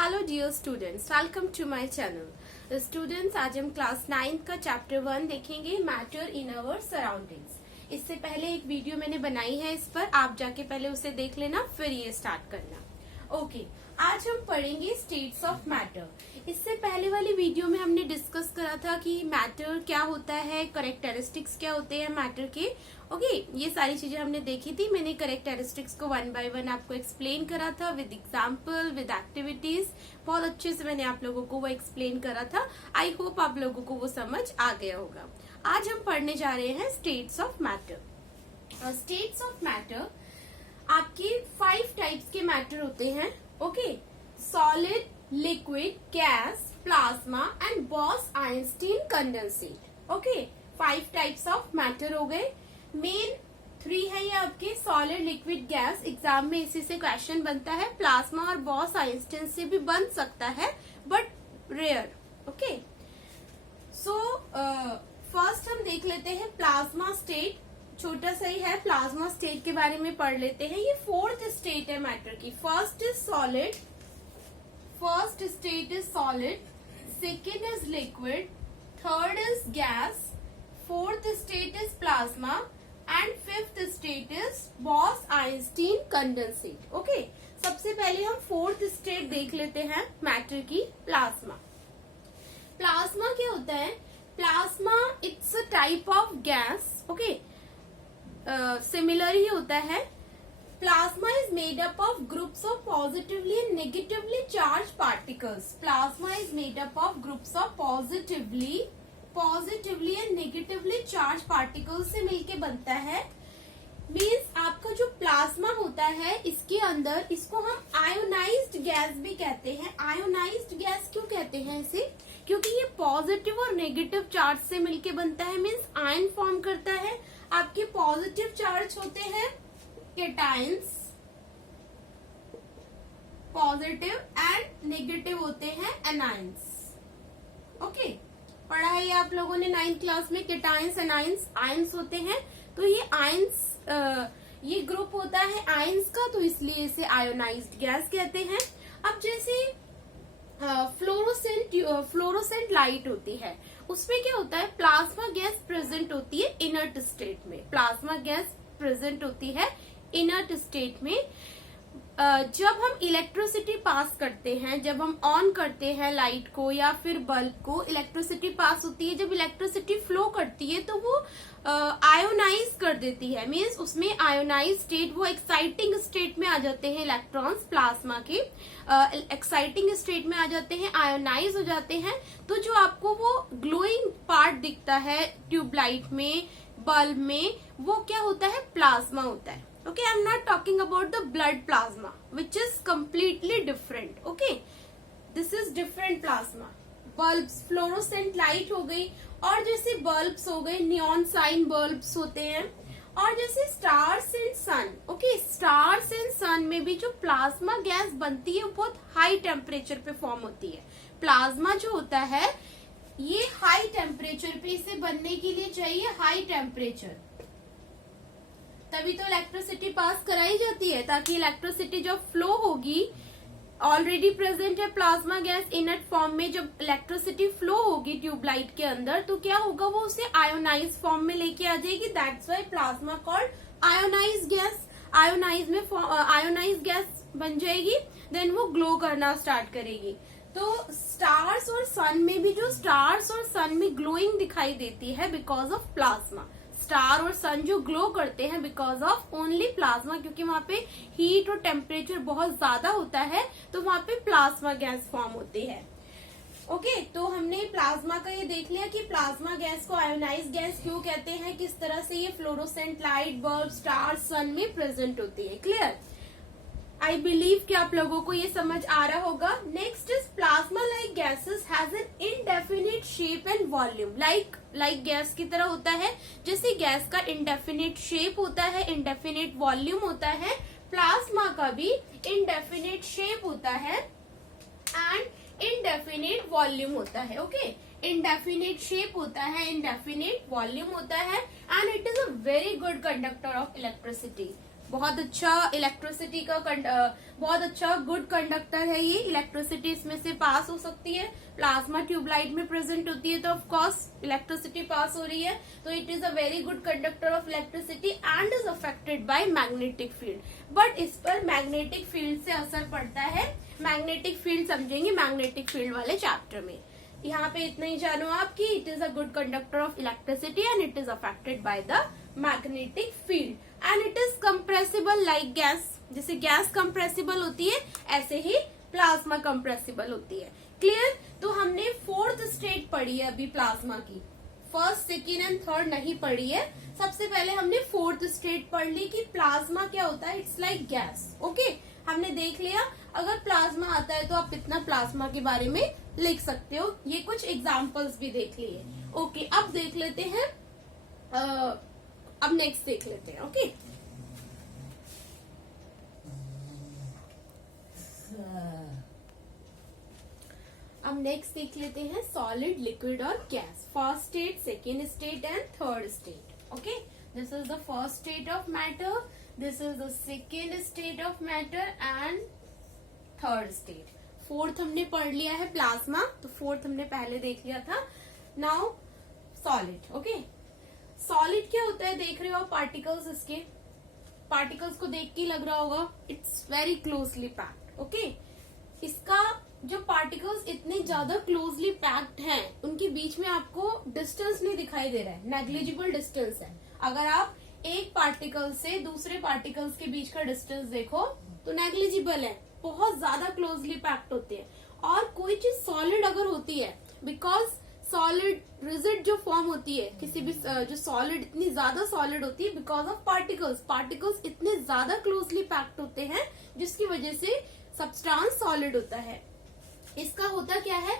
Hello dear students, welcome to my channel. Students, आज हम class 9 का चैप्टर 1 देखेंगे, मैटर इन आवर सराउंडिंग्स। इससे पहले एक वीडियो मैंने बनाई है इस पर, आप जाके पहले उसे देख लेना, फिर ये स्टार्ट करना। ओके, आज हम पढ़ेंगे स्टेट्स ऑफ मैटर। इससे पहले वाली वीडियो में हमने डिस्कस करा था कि मैटर क्या होता है, कैरेक्टरिस्टिक्स क्या होते हैं मैटर के। ओके, ये सारी चीजें हमने देखी थी। मैंने कैरेक्टरिस्टिक्स को 1 बाय 1 आपको एक्सप्लेन करा था विद एग्जाम्पल, विद एक्टिविटीज। बहुत अच्छे से मैंने आप लोगों को वो एक्सप्लेन करा था। आई होप आप लोगों को वो समझ आ गया होगा। आज हम पढ़ने जा रहे हैं states of matter. States of matter आपके 5 टाइप्स के मैटर होते हैं। Okay, solid, liquid, gas, plasma and boss-Einstein condensate. Okay, 5 types of matter हो गए। मेन 3 है ये आपके, सॉलिड, लिक्विड, गैस। एग्जाम में इसी से क्वेश्चन बनता है। प्लाज्मा और बॉस-आइंस्टीन से भी बन सकता है, but rare. Okay, so first हम देख लेते हैं प्लाज्मा स्टेट। छोटा सा ही है, प्लाज्मा स्टेट के बारे में पढ़ लेते हैं। ये 4th स्टेट है मैटर की। First is solid, first state is solid, second is liquid, third is gas, 4th state is plasma and 5th state is boss-Einstein condensate. Okay, सबसे पहले हम 4th स्टेट देख लेते हैं मैटर की, प्लाज्मा। प्लाज्मा क्या होता है? Plasma it's a type of gas. Okay, similar ही होता है। Plasma is made up of groups of positively and negatively charge particles. Plasma is made up of groups of positively and negatively charge particles से मिलके बनता है। Means आपका जो plasma होता है, इसके अंदर, इसको हम आयोनाइज्ड गैस भी कहते हैं। आयोनाइज्ड गैस क्यों कहते हैं इसे? क्योंकि ये पॉजिटिव और नेगेटिव चार्ज से मिलके बनता है। मीन्स आयन फॉर्म करता है। आपके पॉजिटिव चार्ज होते हैं केटाइंस, पॉजिटिव, एंड नेगेटिव होते हैं एनाइंस। ओके, पढ़ा है ये आप लोगों ने 9th क्लास में, केटाइंस, एनाइंस। आयंस होते हैं, तो ये आयंस, ये ग्रुप होता है आयंस का, तो इसलिए इसे आयोनाइज्ड गैस कहते हैं। अब जैसे फ्लोरोसेंट लाइट होती है, उसमें क्या होता है? प्लाज्मा गैस प्रेजेंट होती है इनर्ट स्टेट में। प्लाज्मा गैस प्रेजेंट होती है इनर्ट स्टेट में। जब हम इलेक्ट्रिसिटी पास करते हैं, जब हम ऑन करते हैं लाइट को या फिर बल्ब को, इलेक्ट्रिसिटी पास होती है। जब इलेक्ट्रिसिटी फ्लो करती है तो वो आयोनाइज कर देती है। मीन्स उसमें आयोनाइज स्टेट, वो एक्साइटिंग स्टेट में आ जाते हैं इलेक्ट्रॉन्स, प्लाज्मा के एक्साइटिंग स्टेट में आ जाते हैं, आयोनाइज हो जाते हैं। तो जो आपको वो ग्लोइंग पार्ट दिखता है ट्यूबलाइट में, बल्ब में, वो क्या होता है? प्लाज्मा होता है। Okay, I'm not talking about the blood plasma, which is completely different. Okay, this is different plasma. Bulbs, fluorescent light हो गई, और जैसे bulbs हो गए, neon sign bulbs होते हैं, और जैसे stars and sun. Okay, stars and sun में भी जो प्लाज्मा गैस बनती है, वो बहुत हाई टेम्परेचर पे फॉर्म होती है। प्लाज्मा जो होता है, ये हाई टेम्परेचर पे, इसे बनने के लिए चाहिए हाई टेम्परेचर, तभी तो इलेक्ट्रिसिटी पास कराई जाती है, ताकि इलेक्ट्रिसिटी जब फ्लो होगी, ऑलरेडी प्रेजेंट है प्लाज्मा गैस इनर्ट फॉर्म में, जब इलेक्ट्रिसिटी फ्लो होगी ट्यूबलाइट के अंदर, तो क्या होगा? वो उसे आयोनाइज फॉर्म में लेके आ जाएगी। That's why plasma called ionise gas. Ionise gas बन जाएगी, देन वो ग्लो करना स्टार्ट करेगी। तो स्टार्स और सन में भी, जो स्टार्स और सन में ग्लोइंग दिखाई देती है बिकॉज ऑफ प्लाज्मा। स्टार और सन जो ग्लो करते हैं बिकॉज ऑफ ओनली प्लाज्मा, क्योंकि वहां पे हीट और टेम्परेचर बहुत ज्यादा होता है, तो वहां पे प्लाज्मा गैस फॉर्म होती है। ओके, तो हमने प्लाज्मा का ये देख लिया कि प्लाज्मा गैस को आयोनाइज गैस क्यों कहते हैं, किस तरह से ये फ्लोरोसेंट लाइट, बल्ब, स्टार, सन में प्रेजेंट होती है। क्लियर? आई बिलीव कि आप लोगों को ये समझ आ रहा होगा। Next is plasma like gases has an indefinite shape and volume. Like gas की तरह होता है, जैसे गैस का इनडेफिनिट शेप होता है, इनडेफिनिट वॉल्यूम होता है, प्लाज्मा का भी इनडेफिनिट शेप होता है एंड इनडेफिनिट वॉल्यूम होता है। ओके, इनडेफिनिट शेप होता है, इनडेफिनिट वॉल्यूम होता है, and it is a very good conductor of electricity. बहुत अच्छा इलेक्ट्रिसिटी का बहुत अच्छा गुड कंडक्टर है ये। इलेक्ट्रिसिटी इसमें से पास हो सकती है। प्लाज्मा ट्यूबलाइट में प्रेजेंट होती है तो ऑफ कोर्स इलेक्ट्रिसिटी पास हो रही है, तो it is a very good conductor of electricity and is affected by magnetic field. But इस पर मैग्नेटिक फील्ड से असर पड़ता है। मैग्नेटिक फील्ड समझेंगे मैग्नेटिक फील्ड वाले चैप्टर में। यहाँ पे इतना ही जानो आप कि it is a good conductor of electricity and it is affected by the magnetic field and it is compressible like gas. जैसे गैस कंप्रेसिबल होती है ऐसे ही प्लाज्मा कंप्रेसिबल होती है। क्लियर? तो हमने फोर्थ स्टेट पढ़ी है अभी प्लाज्मा की, फर्स्ट सेकेंड एंड थर्ड नहीं पढ़ी है। सबसे पहले हमने फोर्थ स्टेट पढ़ ली कि प्लाज्मा क्या होता है, इट्स लाइक गैस। ओके, हमने देख लिया। अगर प्लाज्मा आता है तो आप इतना प्लाज्मा के बारे में लिख सकते हो। ये कुछ एग्जाम्पल्स भी देख लिए। ओके, अब देख लेते हैं, अब नेक्स्ट देख लेते हैं। ओके, अब नेक्स्ट देख लेते हैं सॉलिड, लिक्विड और gas. First state, second state and third state. Okay, this is the first state of matter, this is the second state of matter and third state. Fourth हमने पढ़ लिया है plasma, तो fourth हमने पहले देख लिया था। Now solid. ओके, सॉलिड क्या होता है देख रहे हो पार्टिकल्स, इसके पार्टिकल्स को देख के लग रहा होगा it's very closely packed. Okay, इसका जो पार्टिकल्स इतने ज्यादा क्लोजली पैक्ड हैं उनके बीच में आपको डिस्टेंस नहीं दिखाई दे रहा है, नेग्लिजिबल डिस्टेंस है। अगर आप एक पार्टिकल से दूसरे पार्टिकल्स के बीच का डिस्टेंस देखो तो नेग्लिजिबल है, बहुत ज्यादा क्लोजली पैक्ड होते हैं। और कोई चीज सॉलिड अगर होती है, बिकॉज सॉलिड रिजिड जो फॉर्म होती है किसी भी जो सॉलिड इतनी ज्यादा सॉलिड होती है बिकॉज ऑफ पार्टिकल्स इतने ज्यादा क्लोजली पैक्ड होते हैं जिसकी वजह से सब्सटेंस सॉलिड होता है। इसका होता क्या है,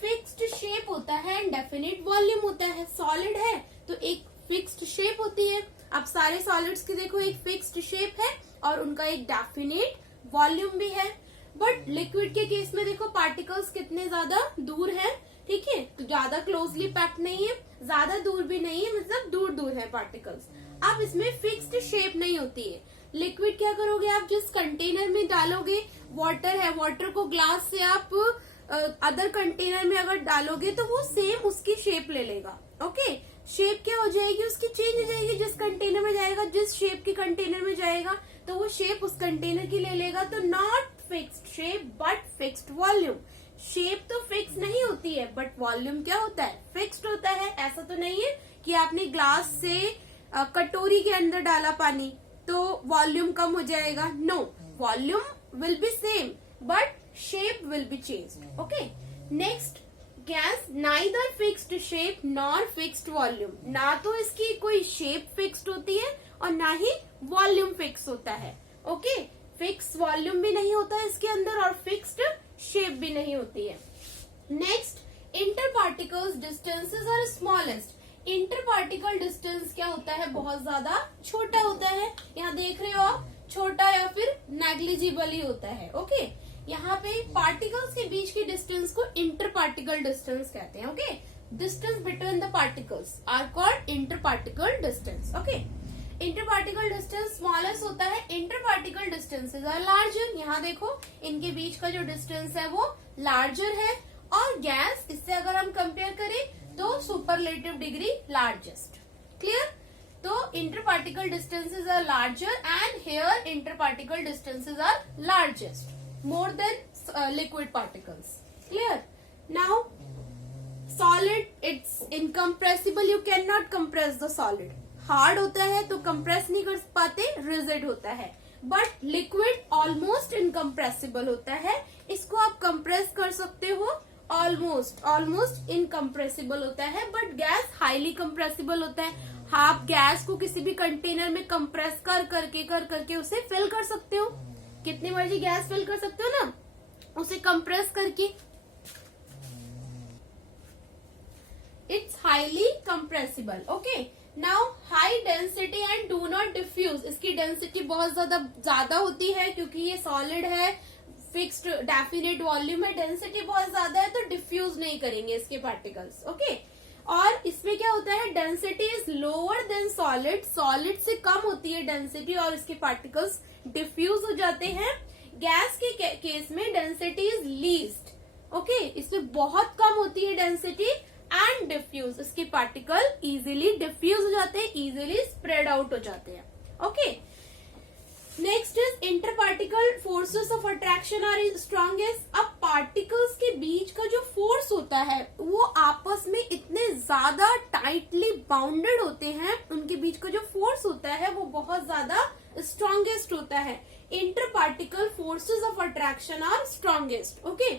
फिक्स्ड शेप होता है एंड डेफिनेट वॉल्यूम होता है। सॉलिड है तो एक फिक्स्ड शेप होती है। अब सारे सॉलिड्स की देखो एक फिक्स्ड शेप है और उनका एक डेफिनेट वॉल्यूम भी है। बट लिक्विड के केस में देखो पार्टिकल्स कितने ज्यादा दूर है, ठीक है, तो ज्यादा क्लोजली पैक्ड नहीं है, ज्यादा दूर भी नहीं है, मतलब दूर दूर है पार्टिकल्स। अब इसमें फिक्स्ड शेप नहीं होती है। लिक्विड क्या करोगे आप, जिस कंटेनर में डालोगे, वाटर है, वाटर को ग्लास से आप अदर कंटेनर में अगर डालोगे तो वो सेम उसकी शेप ले लेगा। ओके, शेप क्या हो जाएगी उसकी, चेंज हो जाएगी। जिस कंटेनर में जाएगा, जिस शेप के कंटेनर में जाएगा तो वो शेप उस कंटेनर की ले लेगा। तो not fixed shape but fixed volume. Shape तो फिक्स नहीं होती है बट वॉल्यूम क्या होता है, फिक्स्ड होता है। ऐसा तो नहीं है कि आपने ग्लास से कटोरी के अंदर डाला पानी तो वॉल्यूम कम हो जाएगा। No, volume will be same but shape will be changed. Okay, next gas, neither fixed shape nor fixed volume. ना तो इसकी कोई शेप फिक्स्ड होती है और ना ही वॉल्यूम फिक्स होता है। ओके, फिक्स वॉल्यूम भी नहीं होता है इसके अंदर और फिक्स्ड शेप भी नहीं होती है। Next, inter particles distances are smallest. Inter particle distance क्या होता है, बहुत ज्यादा छोटा होता है। यहाँ देख रहे हो आप, छोटा या फिर नेग्लिजिबल ही होता है। ओके, यहाँ पे पार्टिकल्स के बीच की डिस्टेंस को इंटर पार्टिकल डिस्टेंस कहते हैं। Okay, distance between the particles are called inter particle distance. Okay, inter particle distance smallest होता है, inter particle distances are larger. यहाँ देखो इनके बीच का जो डिस्टेंस है वो लार्जर है। और गैस, इससे अगर हम कंपेयर करें तो सुपरलेटिव डिग्री लार्जेस्ट। क्लियर? तो inter particle distances are larger and here inter particle distances are largest more than liquid particles. Clear? Now solid, it's incompressible, you cannot compress the solid. Hard होता है तो compress नहीं कर पाते, rigid होता है। But liquid almost incompressible होता है, इसको आप compress कर सकते हो, almost incompressible होता है। But gas highly compressible होता है। आप गैस को किसी भी कंटेनर में compress कर करके उसे fill कर सकते हो, कितनी मर्जी गैस फिल कर सकते हो ना, उसे कंप्रेस करके। It's highly compressible. Okay, now high density and do not diffuse. इसकी डेंसिटी बहुत ज्यादा होती है क्योंकि ये सॉलिड है, फिक्स्ड डेफिनेट वॉल्यूम है, डेंसिटी बहुत ज्यादा है तो डिफ्यूज नहीं करेंगे इसके पार्टिकल्स। ओके, और इसमें क्या होता है, density is lower than solid, solid से कम होती है डेंसिटी और इसके पार्टिकल्स डिफ्यूज हो जाते हैं। गैस के केस में डेंसिटी इज लीस्ट, ओके, इसमें बहुत कम होती है डेंसिटी एंड डिफ्यूज, इसके पार्टिकल इजीली डिफ्यूज हो जाते हैं, इजीली स्प्रेड आउट हो जाते हैं, okay. Next is inter particle forces of attraction are strongest. अब पार्टिकल्स के बीच का जो फोर्स होता है वो आपस में इतने ज्यादा टाइटली बाउंडेड होते हैं, उनके बीच का जो फोर्स होता है वो बहुत ज्यादा स्ट्रॉन्गेस्ट होता है। Inter particle forces of attraction are strongest, okay.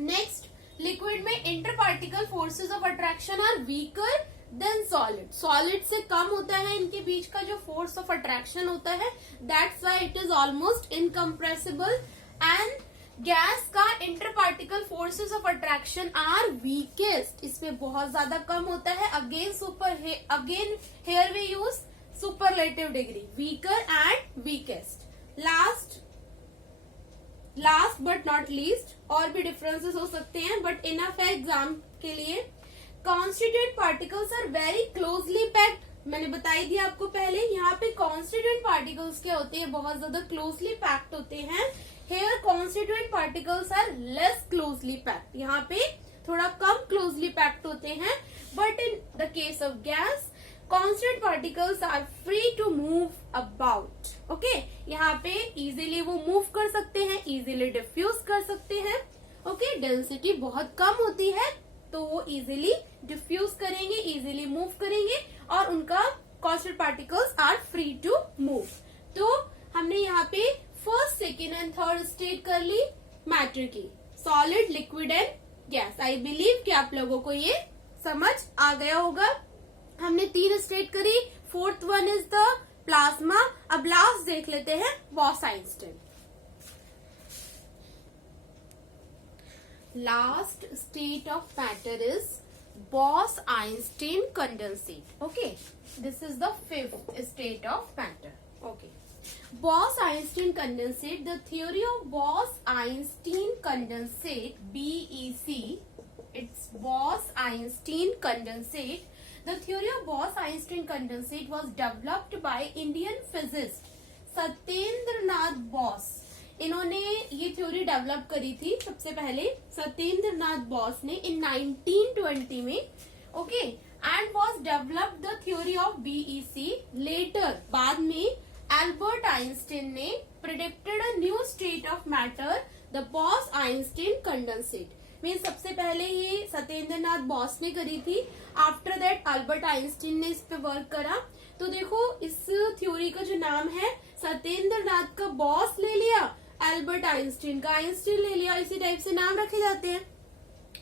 Next, liquid में inter particle forces of attraction are weaker than solid, solid से कम होता है इनके बीच का जो फोर्स ऑफ अट्रैक्शन होता है, that's why it is almost incompressible. And gas का inter particle forces of attraction are weakest, इसमें बहुत ज्यादा कम होता है। Again here we use superlative degree, weaker and weakest. Last but not least, और भी डिफरेंसेस हो सकते हैं बट इनफ है एग्जाम के लिए। Constituent particles are very closely packed, मैंने बताई दिया आपको पहले, यहाँ पे कॉन्स्टिट्यूएंट पार्टिकल्स क्या होते हैं, बहुत ज्यादा क्लोजली पैक्ड होते हैं। Here constituent particles are less closely packed, यहाँ पे थोड़ा कम क्लोजली पैक्ड होते हैं। But in the case of gas constant particles are free to move about, okay, यहाँ पे इजीली वो मूव कर सकते हैं, इजीली डिफ्यूज कर सकते हैं, ओके। डेंसिटी बहुत कम होती है तो वो इजीली डिफ्यूज करेंगे, इजीली मूव करेंगे और उनका constant particles are free to move. तो हमने यहाँ पे first, second and third state कर ली मैटर की, solid, liquid and gas. I believe कि आप लोगों को ये समझ आ गया होगा। हमने 3 स्टेट करी, fourth one is the plasma. अब लास्ट देख लेते हैं boss-Einstein. Last state of matter is boss-Einstein condensate, okay, this is the 5th state of matter, okay. Bose-Einstein condensate, the theory of Bose-Einstein condensate, BEC, it's Bose-Einstein condensate. The theory of Bose-Einstein condensate was developed by Indian physicist Satyendra Nath boss. इन्होंने ये theory develop करी थी सबसे पहले Satyendra Nath boss ने in 1920 में, okay, and was developed the theory of BEC later. बाद में एल्बर्ट आइंस्टीन ने predicted a new state of matter, the Bose Einstein condensate. Mean सबसे पहले ये सत्येंद्र नाथ बॉस ने करी थी, आफ्टर दैट अल्बर्ट आइंस्टीन ने इस पे वर्क करा। तो देखो इस थ्योरी का जो नाम है, सत्येंद्र नाथ का बॉस ले लिया, अल्बर्ट आइंस्टीन का आइंस्टीन ले लिया, इसी टाइप से नाम रखे जाते हैं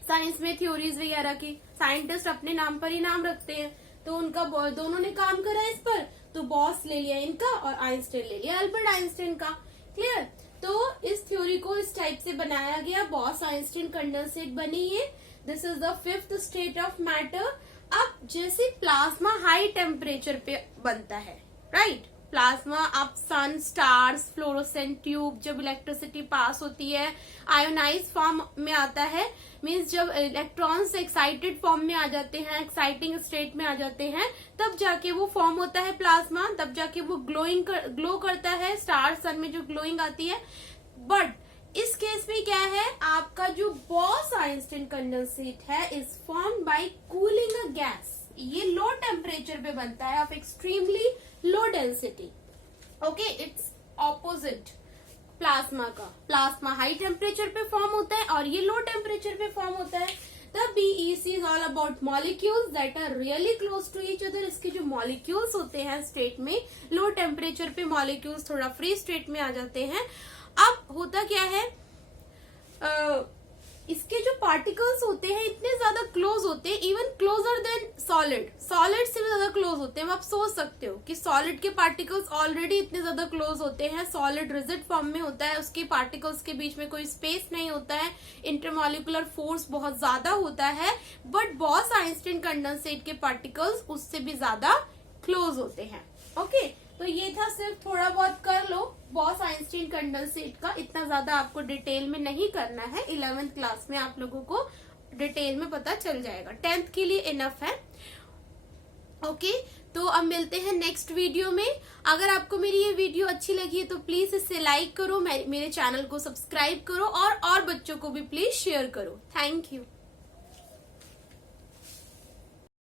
साइंस में, थ्योरीज वगैरह की। साइंटिस्ट अपने नाम पर ही नाम रखते हैं, तो उनका दोनों ने काम करा इस पर, तो बॉस ले लिया इनका और आइंस्टीन ले लिया अल्बर्ट आइंस्टीन का। क्लियर? तो इस थ्योरी को इस टाइप से बनाया गया, बॉस-आइंस्टीन कंडेंसेट बनी है। This is the 5th state of matter. अब जैसे प्लाज्मा हाई टेम्परेचर पे बनता है, राइट, प्लाज्मा आप सन, स्टार्स, फ्लोरोसेंट ट्यूब, जब इलेक्ट्रिसिटी पास होती है आयोनाइज फॉर्म में आता है, मीन्स जब इलेक्ट्रॉन्स एक्साइटेड फॉर्म में आ जाते हैं, एक्साइटिंग स्टेट में आ जाते हैं, तब जाके वो फॉर्म होता है प्लाज्मा, तब जाके वो ग्लो करता है, स्टार सन में जो ग्लोइंग आती है। बट इस केस में क्या है, आपका जो बॉस-आइंस्टीन कंडेंसेट है is formed by cooling a gas. ये लो टेम्परेचर पे बनता है of extremely low density, okay, it's opposite plasma का। प्लाज्मा हाई टेम्परेचर पे फॉर्म होता है और ये लो टेम्परेचर पे फॉर्म होता है। The BEC is all about molecules that are really close to each other. इसके जो मॉलिक्यूल्स होते हैं स्टेट में, लो टेम्परेचर पे मॉलिक्यूल्स थोड़ा फ्री स्टेट में आ जाते हैं। अब होता क्या है, इसके जो पार्टिकल्स होते हैं इतने ज्यादा क्लोज होते हैं, even closure then solid, solid से भी ज्यादा क्लोज होते हैं। आप सोच सकते हो कि सॉलिड के पार्टिकल्स ऑलरेडी इतने ज्यादा क्लोज होते हैं, सॉलिड रिजिड फॉर्म में होता है, उसके पार्टिकल्स के बीच में कोई स्पेस नहीं होता है, इंटरमॉलिक्यूलर फोर्स बहुत ज्यादा होता है। बट बॉस-आइंस्टीन कंडेंसेट के पार्टिकल्स उससे भी ज्यादा क्लोज होते हैं, ओके। तो ये था, सिर्फ थोड़ा बहुत कर लो बॉस-आइंस्टीन कंडेंसेट का, इतना ज्यादा आपको डिटेल में नहीं करना है। 11th क्लास में आप लोगों को डिटेल में पता चल जाएगा। 10th के लिए इनफ है। ओके, तो अब मिलते हैं नेक्स्ट वीडियो में। अगर आपको मेरी ये वीडियो अच्छी लगी है तो प्लीज इसे लाइक करो, मेरे चैनल को सब्सक्राइब करो और बच्चों को भी प्लीज शेयर करो। Thank you.